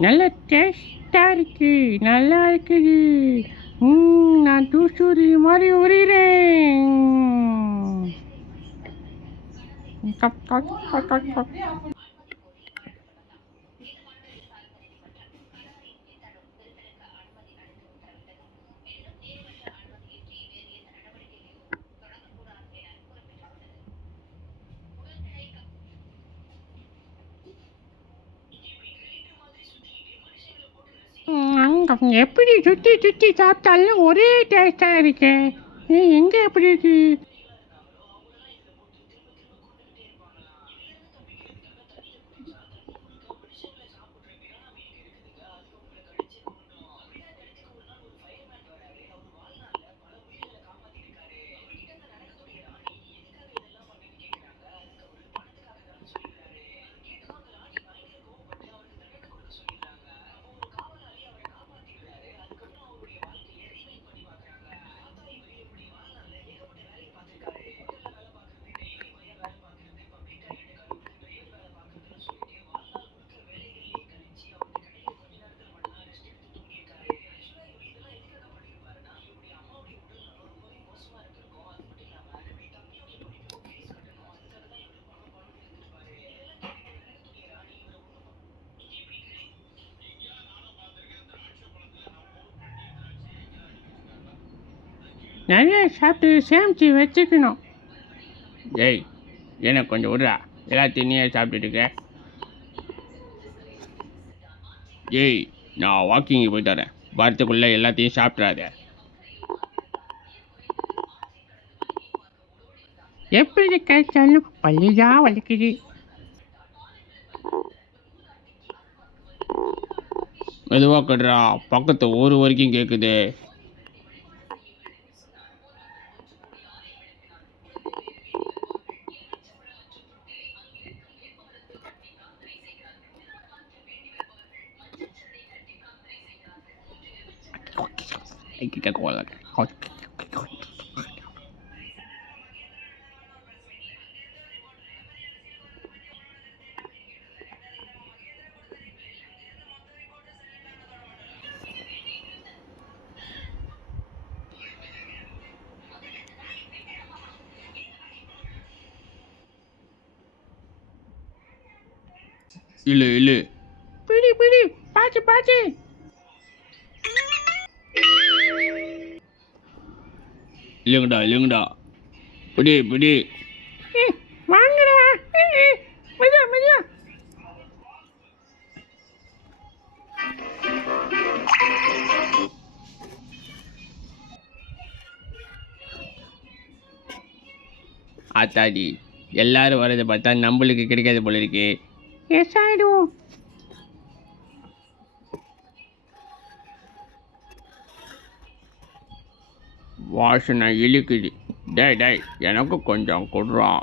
நல்ல டேஸ்டாக இருக்கு. நல்லா இருக்குது. ம், நான் தூசூரி மாதிரி உரிகிறேன் கப் கப் கப் கப் கப் ம், எப்படி சுற்றி சுற்றி சாப்பிட்டாலும் ஒரே டேஸ்ட்டாக இருக்கு. நீ எங்க எப்படி இருக்கு? நிறைய சாப்பிட்டு சேமிச்சு வச்சுக்கணும். ஏய் எனக்கு கொஞ்சம் விடுறா எல்லாத்தையும் நீயே சாப்பிட்டுட்டு இருக்க. ஏய் நான் வாக்கிங் போயிட்டு வரேன். வரத்துக்குள்ளே எல்லாத்தையும் சாப்பிட்றாத எப்படி கிடைச்சாலும் பள்ளியா வலிக்குது. மெதுவாக கட்டுறா. பக்கத்து ஊர் வரைக்கும் கேட்குது Ile ile. Bili bili. Bacı bacı. இல்லைங்கடா இல்லைங்கடா. பிடி பிடி வாங்கடா. ஆத்தாடி எல்லாரும் வரதை பார்த்தா நம்மளுக்கு கிடைக்காது போல இருக்கு. எஸ் ஆயிடுவோம். வாசனை இழுக்குது. டே டே எனக்கு கொஞ்சம் கொடுறான்